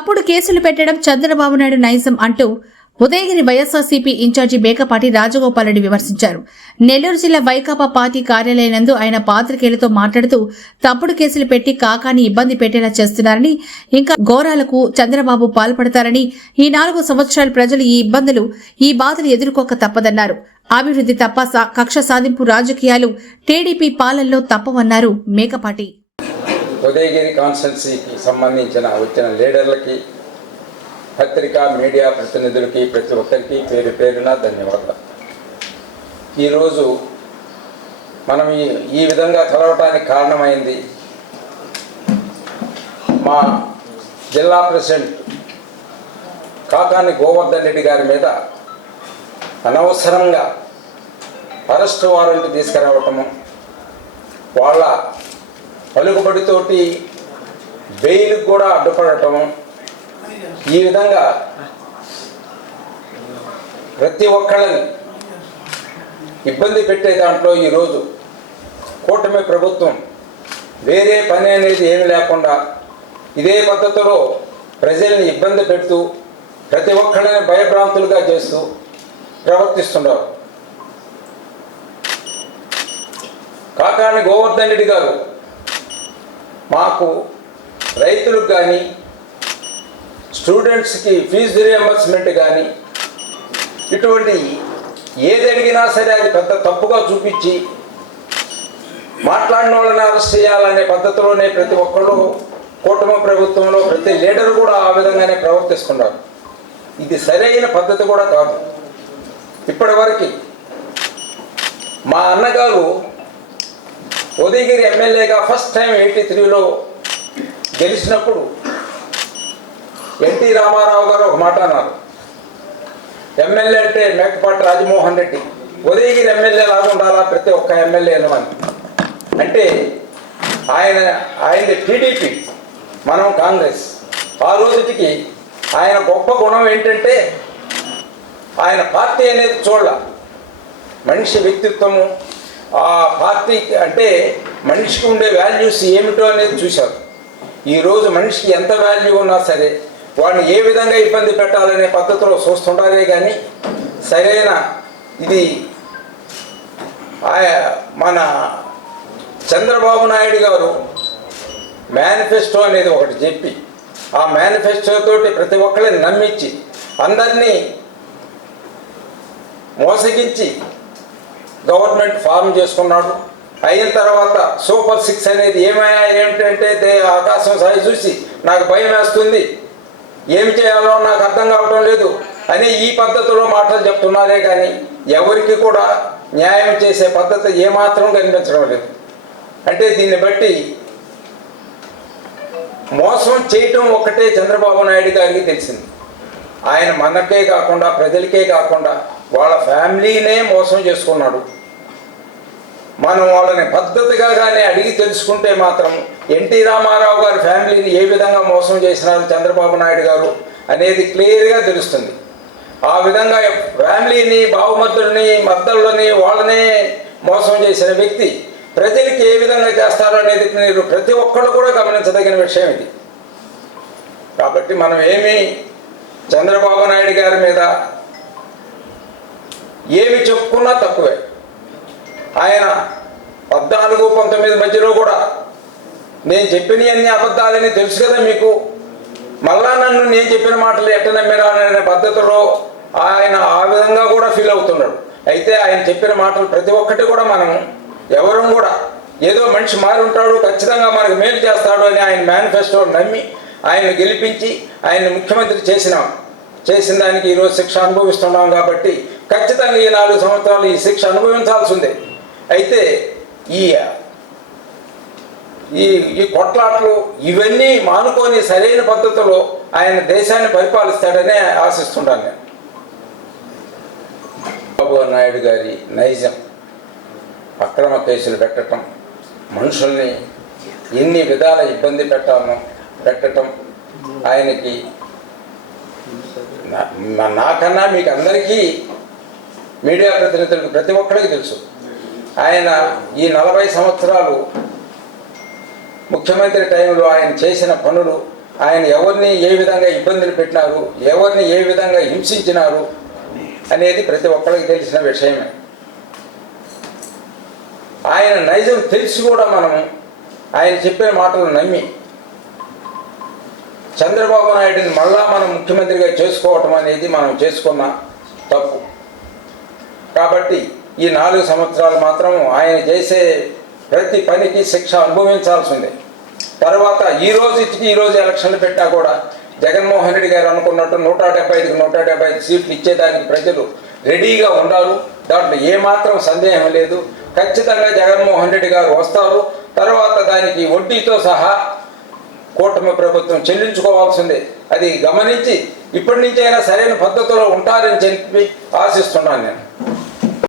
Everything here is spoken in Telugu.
తప్పుడు కేసులు పెట్టడం చంద్రబాబు నాయుడు నైజం అంటూ ఉదయగిరి వైఎస్ఆర్సీపీ ఇన్ఛార్జి మేకపాటి రాజగోపాల్ రెడ్డి విమర్శించారు. నెల్లూరు జిల్లా వైకాపా పార్టీ కార్యాలయనందు ఆయన పాత్రికేయులతో మాట్లాడుతూ తప్పుడు కేసులు పెట్టి కాకాని ఇబ్బంది పెట్టేలా చేస్తున్నారని ఇంకా ఘోరాలకు చంద్రబాబు పాల్పడతారని ఈ నాలుగు సంవత్సరాలు ప్రజలు ఈ ఇబ్బందులు ఈ బాధలు ఎదుర్కోక తప్పదన్నారు. అభివృద్ధి తప్ప కక్ష సాధింపు రాజకీయాలు టీడీపీ పాలనలో తప్పవన్నారు మేకపాటి. ఉదయగిరి కాన్స్టెన్సీకి సంబంధించిన వచ్చిన లీడర్లకి పత్రికా మీడియా ప్రతినిధులకి ప్రతి ఒక్కరికి పేరు పేరున ధన్యవాదాలు. ఈరోజు మనం ఈ విధంగా కలవటానికి కారణమైంది మా జిల్లా ప్రెసిడెంట్ కాకాని గోవర్ధన్ రెడ్డి గారి మీద అనవసరంగా అరెస్ట్ వారెంట్ తీసుకురావటము వాళ్ళ పలుకుబడితోటి బెయిల్ కూడా అడ్డుపడటం. ఈ విధంగా ప్రతి ఒక్కళ్ళని ఇబ్బంది పెట్టే దాంట్లో ఈరోజు కూటమి ప్రభుత్వం వేరే పని అనేది ఏమి లేకుండా ఇదే పద్ధతిలో ప్రజల్ని ఇబ్బంది పెడుతూ ప్రతి ఒక్కళ్ళని భయభ్రాంతులుగా చేస్తూ ప్రవర్తిస్తున్నారు. కాకాని గోవర్ధన్ రెడ్డి గారు మాకు రైతులకు కానీ స్టూడెంట్స్కి ఫీజు రియంబర్స్మెంట్ కానీ ఇటువంటి ఏది అడిగినా సరే అది పెద్ద తప్పుగా చూపించి మాట్లాడిన వాళ్ళని అరెస్ట్ చేయాలనే పద్ధతిలోనే ప్రతి ఒక్కళ్ళు కూటమి ప్రభుత్వంలో ప్రతి లీడర్ కూడా ఆ విధంగానే ప్రవర్తిస్తున్నారు. ఇది సరైన పద్ధతి కూడా కాదు. ఇప్పటి వరకు మా అన్నగారు ఉదయగిరి ఎమ్మెల్యేగా ఫస్ట్ టైం ఎయిటీ త్రీలో గెలిచినప్పుడు ఎన్టీ రామారావు గారు ఒక మాట అన్నారు. ఎమ్మెల్యే అంటే మేకపాటి రాజమోహన్ రెడ్డి. ఉదయగిరి ఎమ్మెల్యే లాగా ఉండాలా? ప్రతి ఒక్క ఎమ్మెల్యే అని అంటే ఆయన ఆయనది టీడీపీ మనం కాంగ్రెస్. ఆ రోజుకి ఆయన గొప్ప గుణం ఏంటంటే ఆయన పార్టీ అనేది చూడాల. మనిషి వ్యక్తిత్వము ఆ పార్టీకి అంటే మనిషికి ఉండే వాల్యూస్ ఏమిటో అనేది చూశారు. ఈరోజు మనిషికి ఎంత వాల్యూ ఉన్నా సరే వాడిని ఏ విధంగా ఇబ్బంది పెట్టాలనే పద్ధతిలో చూస్తుంటారే కానీ సరైన ఇది మన చంద్రబాబు నాయుడు గారు మేనిఫెస్టో అనేది ఒకటి చెప్పి ఆ మేనిఫెస్టో తోటి ప్రతి ఒక్కరిని నమ్మించి అందరినీ మోసగించి గవర్నమెంట్ ఫామ్ చేసుకున్నాడు. అయిన తర్వాత సూపర్ సిక్స్ అనేది ఏమయ్యా ఏమిటంటే ఆకాశం సాయి చూసి నాకు భయం వేస్తుంది. ఏమి చేయాలో నాకు అర్థం కావటం లేదు అని ఈ పద్ధతిలో మాటలు చెప్తున్నారే కానీ ఎవరికి కూడా న్యాయం చేసే పద్ధతి ఏమాత్రం కనిపించడం లేదు. అంటే దీన్ని బట్టి మోసం చేయటం ఒక్కటే చంద్రబాబు నాయుడు గారికి తెలిసింది. ఆయన మనకే కాకుండా ప్రజలకే కాకుండా వాళ్ళ ఫ్యామిలీనే మోసం చేసుకున్నాడు. మనం వాళ్ళని పద్ధతిగా కానీ అడిగి తెలుసుకుంటే మాత్రం ఎన్టీ రామారావు గారి ఫ్యామిలీని ఏ విధంగా మోసం చేసినారు చంద్రబాబు నాయుడు గారు అనేది క్లియర్గా తెలుస్తుంది. ఆ విధంగా ఫ్యామిలీని బావమద్దుల్ని మద్దళ్ళని వాళ్ళనే మోసం చేసిన వ్యక్తి ప్రజలకి ఏ విధంగా చేస్తారో అనేది మీరు ప్రతి ఒక్కళ్ళు కూడా గమనించదగిన విషయం ఇది. కాబట్టి మనం ఏమి చంద్రబాబు నాయుడు గారి మీద ఏమి చెప్పుకున్నా తక్కువే. ఆయన పద్నాలుగు పంతొమ్మిది మధ్యలో కూడా నేను చెప్పిన అన్ని అబద్ధాలని తెలుసు కదా మీకు. మళ్ళా నన్ను నేను చెప్పిన మాటలు ఎట్ట నమ్మిరా అనే పద్ధతిలో ఆయన ఆ విధంగా కూడా ఫీల్ అవుతున్నాడు. అయితే ఆయన చెప్పిన మాటలు ప్రతి ఒక్కటి కూడా మనం ఎవరు కూడా ఏదో మనిషి మారి ఉంటాడు ఖచ్చితంగా మనకు మేలు చేస్తాడు అని ఆయన మేనిఫెస్టో నమ్మి ఆయన గెలిపించి ఆయన ముఖ్యమంత్రి చేసినాం. చేసిన దానికి ఈరోజు శిక్ష అనుభవిస్తున్నాం కాబట్టి ఖచ్చితంగా ఈ నాలుగు సంవత్సరాలు ఈ శిక్ష అనుభవించాల్సిందే. అయితే ఈ ఈ ఈ కొట్లాట్లు ఇవన్నీ మానుకొని సరైన పద్ధతిలో ఆయన దేశాన్ని పరిపాలిస్తాడనే ఆశిస్తుంటాను నేను. బాబు నాయుడు గారి నైజం. అక్రమ కేసులు పెట్టడం మనుషుల్ని ఎన్ని విధాల ఇబ్బంది పెట్టాము పెట్టడం ఆయనకి నా- నాకన్నా మీకు అందరికీ మీడియా ప్రతినిధులకు ప్రతి ఒక్కరికి తెలుసు. ఆయన ఈ నలభై సంవత్సరాలు ముఖ్యమంత్రి టైంలో ఆయన చేసిన పనులు ఆయన ఎవరిని ఏ విధంగా ఇబ్బందులు పెట్టినారు ఎవరిని ఏ విధంగా హింసించినారు అనేది ప్రతి ఒక్కరికి తెలిసిన విషయమే. ఆయన నైజం తెలిసి కూడా మనం ఆయన చెప్పిన మాటలు నమ్మి చంద్రబాబు నాయుడిని మళ్ళా మనం ముఖ్యమంత్రిగా చేసుకోవటం అనేది మనం చేసుకున్న తప్పు. కాబట్టి ఈ నాలుగు సంవత్సరాలు మాత్రం ఆయన చేసే ప్రతి పనికి శిక్ష అనుభవించాల్సిందే. తర్వాత ఈ రోజు ఇచ్చి ఈ రోజు ఎలక్షన్లు పెట్టా కూడా జగన్మోహన్ రెడ్డి గారు అనుకున్నట్టు నూట డెబ్బై ఐదుకి నూట డెబ్బై ఐదు సీట్లు ఇచ్చేదానికి ప్రజలు రెడీగా ఉండాలి దాంట్లో ఏమాత్రం సందేహం లేదు. ఖచ్చితంగా జగన్మోహన్ రెడ్డి గారు వస్తారు. తర్వాత దానికి వడ్డీతో సహా కూటమి ప్రభుత్వం చెల్లించుకోవాల్సిందే. అది గమనించి ఇప్పటి నుంచి అయినా సరైన పద్ధతిలో ఉంటారని చెప్పి ఆశిస్తున్నాను నేను.